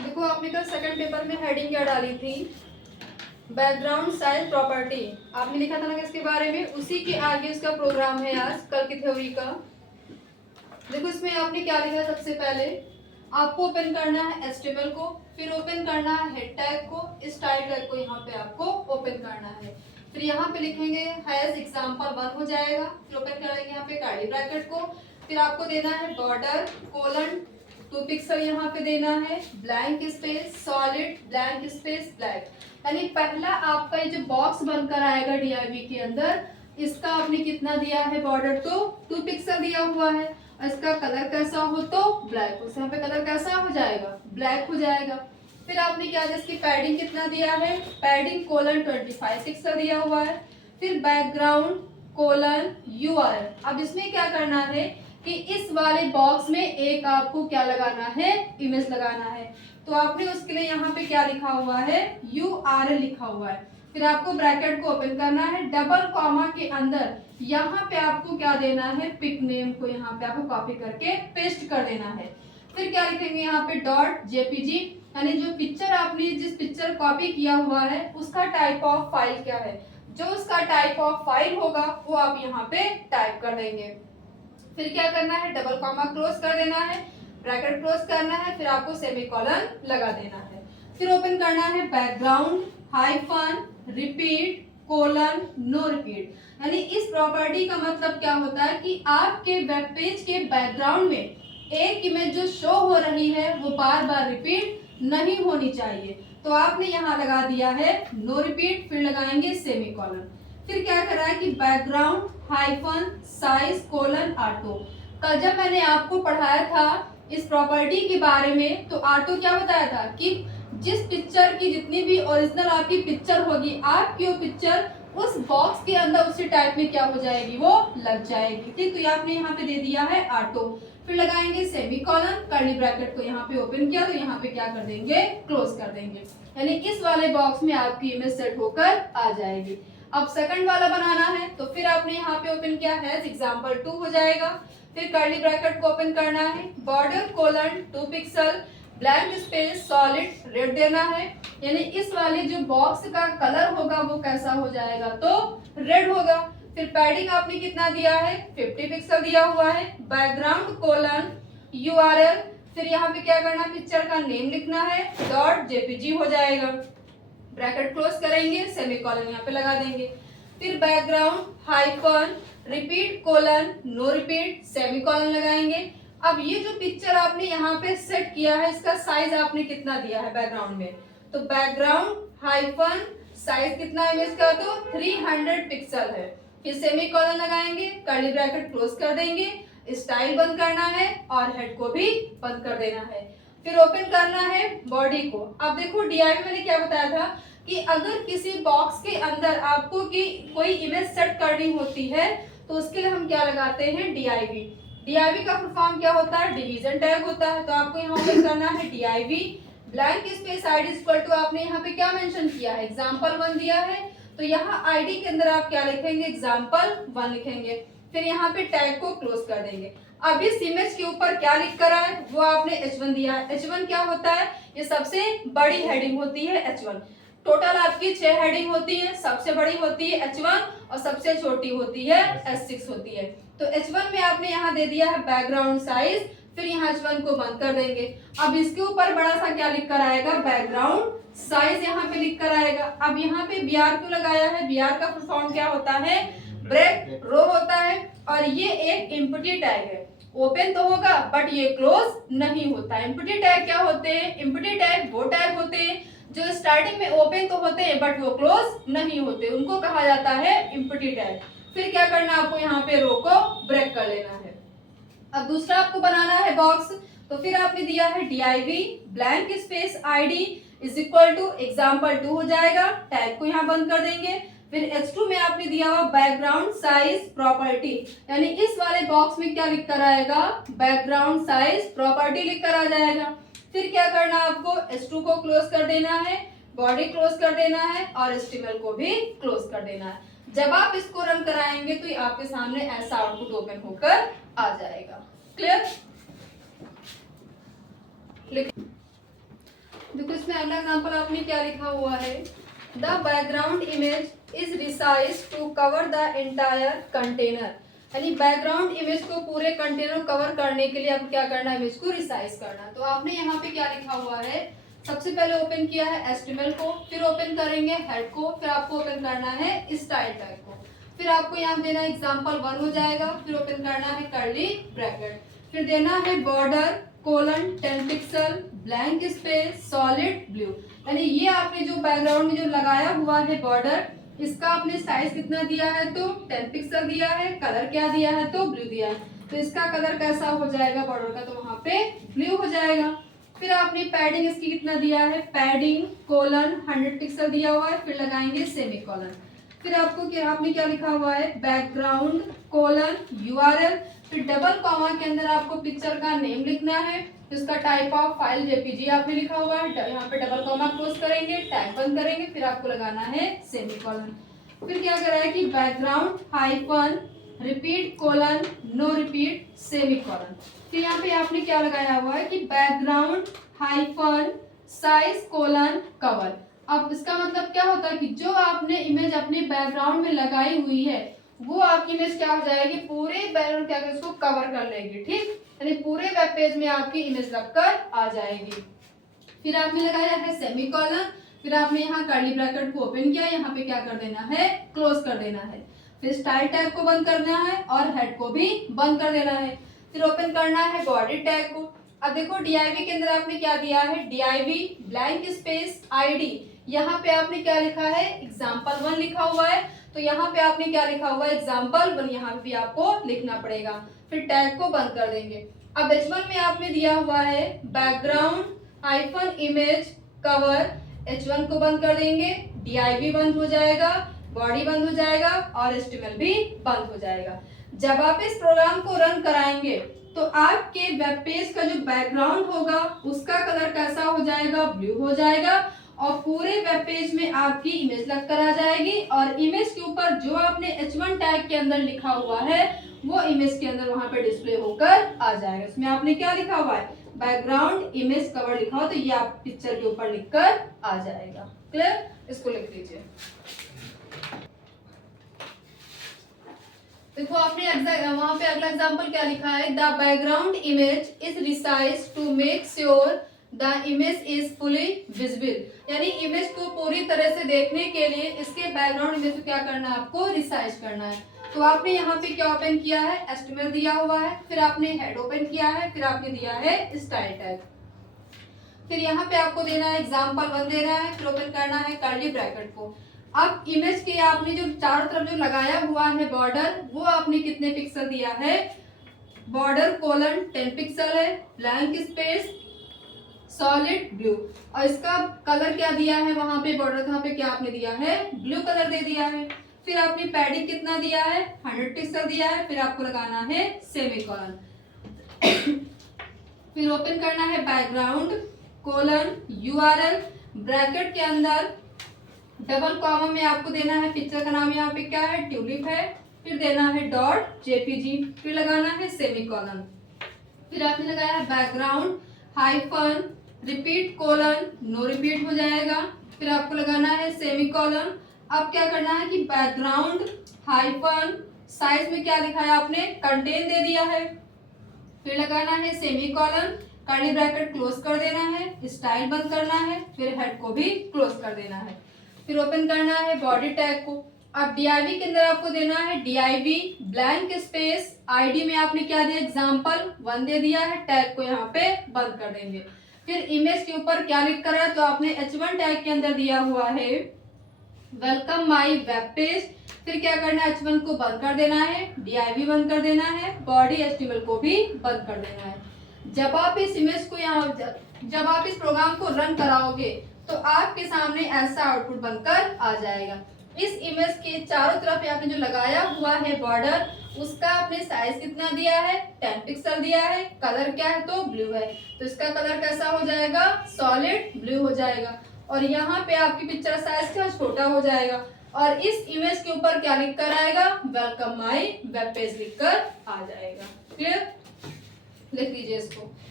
देखो आपने कल सेकंड पेपर में हेडिंग क्या डाली थी, बैकग्राउंड साइज प्रॉपर्टी। आपने लिखा था ना इसके बारे में, उसी के आगे उसका प्रोग्राम है आज कल की थ्योरी का। देखो इसमें आपने क्या लिखा है, सबसे पहले आपको ओपन करना है एचटीएमएल को, फिर ओपन करना है हेड टैग को, स्टाइल टैग को यहाँ पे आपको ओपन करना है। फिर यहाँ पे लिखेंगे हैज एग्जांपल 1 हो जाएगा, फिर ओपन करेंगे यहाँ पे कर्ली ब्रैकेट को, फिर आपको देना है बॉर्डर कोलन 2 पिक्सल यहाँ पे देना है, blank space solid blank space black. यानी पहला आपका ये जो बॉक्स बनकर आएगा डीआईवी के अंदर, इसका आपने कितना दिया है बॉर्डर, तो 2 पिक्सल दिया हुआ है। इसका कलर कैसा हो तो ब्लैक हो, यहाँ पे कलर कैसा हो जाएगा, ब्लैक हो जाएगा। फिर आपने क्या दिया, इसकी पैडिंग कितना दिया है, पैडिंग कोलन 25 पिक्सल दिया हुआ है। फिर बैकग्राउंड कोलन यूआरएल। अब इसमें क्या करना है कि इस वाले बॉक्स में एक आपको क्या लगाना है, इमेज लगाना है। तो आपने उसके लिए यहाँ पे क्या लिखा हुआ है, यूआरएल लिखा हुआ है। फिर आपको ब्रैकेट को ओपन करना है, डबल कॉमा के अंदर यहाँ पे आपको क्या देना है, पिक नेम को यहाँ पे आपको कॉपी करके पेस्ट कर देना है। फिर क्या लिखेंगे यहाँ पे डॉट जेपीजी, यानी जो पिक्चर आपने जिस पिक्चर कॉपी किया हुआ है उसका टाइप ऑफ फाइल क्या है, जो उसका टाइप ऑफ फाइल होगा वो आप यहाँ पे टाइप कर देंगे। फिर क्या करना है, डबल कॉमा क्लोज कर देना है, ब्रैकेट क्लोज करना है, फिर आपको सेमीकोलन लगा देना है। फिर ओपन करना है background hyphen repeat colon no repeat. यानी इस प्रॉपर्टी का मतलब क्या होता है कि आपके वेब पेज के बैकग्राउंड में एक इमेज जो शो हो रही है वो बार बार रिपीट नहीं होनी चाहिए। तो आपने यहाँ लगा दिया है नो रिपीट, फिर लगाएंगे सेमीकोलन। फिर क्या कर रहा है कि background hyphen size colon auto. कल जब मैंने आपको पढ़ाया था इस प्रॉपर्टी के बारे में तो ऑटो क्या बताया था कि जिस पिक्चर की जितनी भी ओरिजिनल आपकी पिक्चर होगी, आपकी वो पिक्चर उस बॉक्स के अंदर उसी टाइप में क्या हो जाएगी, वो लग जाएगी। ठीक, तो ये आपने यहाँ पे दे दिया है ऑटो। फिर लगाएंगे सेमीकोलन, कर्ली ब्रैकेट को यहाँ पे ओपन किया तो यहाँ पे क्या कर देंगे, क्लोज कर देंगे। यानी इस वाले बॉक्स में आपकी इमेज सेट होकर आ जाएगी। अब सेकंड वाला बनाना है तो फिर आपने यहाँ पे ओपन किया है एग्जाम्पल 2 हो जाएगा। फिर कर्ली ब्रैकेट को ओपन करना है, border colon 2 pixel blank space solid red देना है। यानी इस वाले जो बॉक्स का कलर होगा वो कैसा हो जाएगा, तो रेड होगा। फिर पैडिंग आपने कितना दिया है, 50 पिक्सल दिया हुआ है, बैकग्राउंड कोलन यूआरएल। फिर यहाँ पे क्या करना है, पिक्चर का नेम लिखना है, डॉट जेपीजी हो जाएगा, ब्रैकेट क्लोज करेंगे, सेमीकोलन यहाँ पे लगा देंगे। फिर background hyphen repeat colon no repeat semicolon लगाएंगे। अब ये जो पिक्चर आपने यहाँ पे सेट किया है इसका साइज आपने कितना दिया है बैकग्राउंड में, तो बैकग्राउंड हाइफन साइज कितना है इमेज का, तो 300 पिक्सल है। फिर सेमीकोलन लगाएंगे, कर्ली ब्रैकेट क्लोज कर देंगे, स्टाइल बंद करना है और हेड को भी बंद कर देना है। फिर ओपन करना है बॉडी को। अब देखो डीआईवी मैंने क्या बताया था कि अगर किसी बॉक्स के अंदर आपको की कोई इमेज सेट करनी होती है तो उसके लिए हम क्या लगाते हैं, डीआईवी। डीआईवी का फुल फॉर्म क्या होता है, डिवीजन टैग होता है। तो आपको यहाँ ओपन करना है DIV blank space ID equal to, आपने यहाँ पे क्या मेंशन किया है, एग्जांपल 1 दिया है तो यहाँ आईडी के अंदर आप क्या लिखेंगे, एग्जांपल 1 लिखेंगे। फिर यहाँ पे टैग को क्लोज कर देंगे। अब इस इमेज के ऊपर क्या लिख कर आए, वो आपने H1 दिया है। H1 क्या होता है, ये सबसे बड़ी हेडिंग होती है H1। टोटल आपकी 6 हेडिंग होती है, सबसे बड़ी होती है H1 और सबसे छोटी होती है H6 होती है। तो H1 में आपने यहाँ दे दिया है बैकग्राउंड साइज, फिर यहाँ H1 को बंद कर देंगे। अब इसके ऊपर बड़ा सा क्या लिख कर आएगा, बैकग्राउंड साइज यहाँ पे लिख कर आएगा। अब यहाँ पे BR क्यों लगाया है, BR का फुल फॉर्म क्या होता है, ब्रेक रो होता है। और ये एक एम्प्टी टैग है, ओपन तो होगा बट ये क्लोज नहीं होता। एम्प्टी टैग क्या होते हैं, एम्प्टी टैग वो टैग होते हैं जो स्टार्टिंग में ओपन तो होते हैं बट वो क्लोज नहीं होते, उनको कहा जाता है एम्प्टी टैग। फिर क्या करना है, आपको यहाँ पे रो को ब्रेक कर लेना है। अब दूसरा आपको बनाना है बॉक्स, तो फिर आपने दिया है DIV blank space ID is equal to example 2 हो जाएगा, टैग को यहाँ बंद कर देंगे। फिर H2 में आपने दिया हुआ बैकग्राउंड साइज प्रॉपर्टी, यानी इस वाले बॉक्स में क्या लिख कर आएगा, बैकग्राउंड साइज प्रॉपर्टी लिख कर आ जाएगा। फिर क्या करना है, आपको H2 को क्लोज कर देना है, बॉडी क्लोज कर देना है और HTML को भी क्लोज कर देना है। जब आप इसको रन कराएंगे तो आपके सामने ऐसा आउटपुट ओपन होकर आ जाएगा। क्लियर? अगला एग्जांपल आपने क्या लिखा हुआ है, the background image is resize to cover the entire container, यानी बैकग्राउंड इमेज को पूरे कंटेनर को कवर करने के लिए आपको क्या करना है, इमेज को रिसाइज करना। तो आपने यहाँ पे क्या लिखा हुआ है, सबसे पहले ओपन किया है HTML को, फिर ओपन करेंगे हेड को, फिर आपको ओपन करना है स्टाइल टैग को, फिर आपको यहाँ देना है example1 हो जाएगा, फिर ओपन करना है कर्ली ब्रैकेट, फिर देना है border colon 10 pixel blank space solid blue, यानी ये आपने जो बैकग्राउंड में जो लगाया हुआ है बॉर्डर, इसका आपने साइज कितना दिया है, तो 10 पिक्सल दिया है, कलर क्या दिया है, तो ब्लू दिया है, तो इसका कलर कैसा हो जाएगा बॉर्डर का, तो वहाँ पे ब्लू हो जाएगा। फिर आपने पैडिंग इसकी कितना दिया है, पैडिंग कोलन 100 पिक्सल दिया हुआ है, फिर लगाएंगे सेमीकोलन, फिर आपने क्या लिखा हुआ है, बैकग्राउंड कोलन URL, फिर डबल कॉमा के अंदर आपको पिक्चर का नेम लिखना है, इसका टाइप ऑफ फाइल JPG आपने लिखा हुआ है, यहाँ पे डबल कॉमा क्लोज करेंगे, टैग बंद करेंगे, फिर आपको लगाना है सेमीकोलन। फिर क्या करा है कि background hyphen repeat colon no repeat semicolon, फिर यहाँ पे आपने क्या लगाया हुआ है कि background hyphen size colon cover. अब इसका मतलब क्या होता है कि जो आपने इमेज अपने बैकग्राउंड में लगाई हुई है वो आपकी इमेज क्या हो जाएगी, पूरे बैकग्राउंड क्या करें, उसको कवर कर लेगी, ठीक, यानी पूरे वेब पेज में आपकी इमेज लगकर आ जाएगी। फिर आपने लगाया है सेमीकोलन, फिर आपने यहाँ कर्ली ब्रैकेट को ओपन किया, यहाँ पे क्या कर देना है, क्लोज कर देना है, फिर स्टाइल टैग को बंद करना है और हेड को भी बंद कर देना है, फिर ओपन करना है बॉडी टैग को। अब देखो DIV के अंदर आपने क्या दिया है, DIV ब्लैंक स्पेस ID, यहाँ पे आपने क्या लिखा है, example1 लिखा हुआ है, तो यहाँ पे आपने क्या लिखा हुआ है, example1, यहाँ पे भी आपको लिखना पड़ेगा, फिर टैग को बंद कर देंगे। अब H1 में आपने दिया हुआ है background hyphen image cover, H1 को बंद कर देंगे, DIV बंद हो जाएगा, बॉडी बंद हो जाएगा और HTML भी बंद हो जाएगा। जब आप इस प्रोग्राम को रन कराएंगे तो आपके वेब पेज का जो बैकग्राउंड होगा उसका कलर कैसा हो जाएगा, ब्लू हो जाएगा, और पूरे वेब पेज में आपकी इमेज लगकर आ जाएगी, और इमेज के ऊपर जो आपने H1 टैग के अंदर लिखा हुआ है वो इमेज के अंदर वहां पे डिस्प्ले होकर आ जाएगा। इसमें आपने क्या लिखा हुआ है, बैकग्राउंड इमेज कवर लिखा हो, तो ये आप पिक्चर के ऊपर लिखकर आ जाएगा। क्लियर, इसको लिख लीजिए। देखो आपने वहां पे अगला एग्जांपल क्या लिखा है, the background image is resize to make sure the image is fully visible, यानी इमेज को पूरी तरह से देखने के लिए इसके बैकग्राउंड इमेज को क्या करना है, आपको रिसाइज करना है। तो आपने यहाँ पे क्या ओपन किया है, HTML दिया हुआ है, फिर आपने हेड ओपन किया है, फिर आपने दिया है स्टाइल टैग, फिर यहाँ पे आपको देना है example1 देना है, फिर ओपन करना है कर्ली ब्रैकेट को। अब इमेज के आपने जो चारों तरफ जो लगाया हुआ है बॉर्डर, वो आपने कितने पिक्सल दिया है, बॉर्डर कोलन 10 पिक्सल है, ब्लैंक स्पेस सॉलिड ब्लू, और इसका कलर क्या दिया है, वहां पे बॉर्डर कहाँ पे क्या आपने दिया है, ब्लू कलर दे दिया है। फिर आपने पैडिंग कितना दिया है, 100 पिक्सल दिया है, फिर आपको लगाना है सेमीकोलन, फिर ओपन करना है बैकग्राउंड कोलन URL, ब्रैकेट के अंदर डबल कॉमा में आपको देना है पिक्चर का नाम, यहाँ पे क्या है, ट्यूलिप है, फिर देना है .jpg, फिर लगाना है सेमीकोलन, फिर आपने लगाया है background hyphen repeat colon no repeat हो जाएगा, फिर आपको लगाना है सेमीकोलन। अब क्या करना है कि बैकग्राउंड हाइफन साइज में क्या लिखा है आपने, कंटेन दे दिया है, फिर लगाना है सेमीकोलन, कर्ली ब्रैकेट क्लोज कर देना है, स्टाइल बंद करना है, फिर हेड को भी क्लोज कर देना है, फिर ओपन करना है बॉडी टैग को। अब DIV के अंदर आपको देना है DIV ब्लैंक स्पेस ID में आपने क्या दिया, example1 दे दिया है, टैग को यहाँ पे बंद कर देंगे। फिर इमेज के ऊपर क्या लिख कर है, तो आपने H1 टैग के अंदर दिया हुआ है वेलकम माई वेब पेज, फिर क्या करना है, H1 को बंद कर देना है, DIV बंद कर देना है, बॉडी HTML को भी बंद कर देना है। जब आप इस इमेज को जब आप इस प्रोग्राम को रन कराओगे तो आपके सामने ऐसा आउटपुट बनकर आ जाएगा। इस इमेज के चारों तरफ आपने जो लगाया हुआ है बॉर्डर, उसका आपने साइज कितना दिया है, 10 पिक्सल दिया है, कलर क्या है, तो ब्लू है, तो इसका कलर कैसा हो जाएगा, सॉलिड ब्लू हो जाएगा, और यहाँ पे आपकी पिक्चर साइज क्या छोटा हो जाएगा, और इस इमेज के ऊपर क्या लिख कर आएगा, वेलकम माई वेब पेज लिख कर आ जाएगा। क्लियर, लिख लीजिए इसको।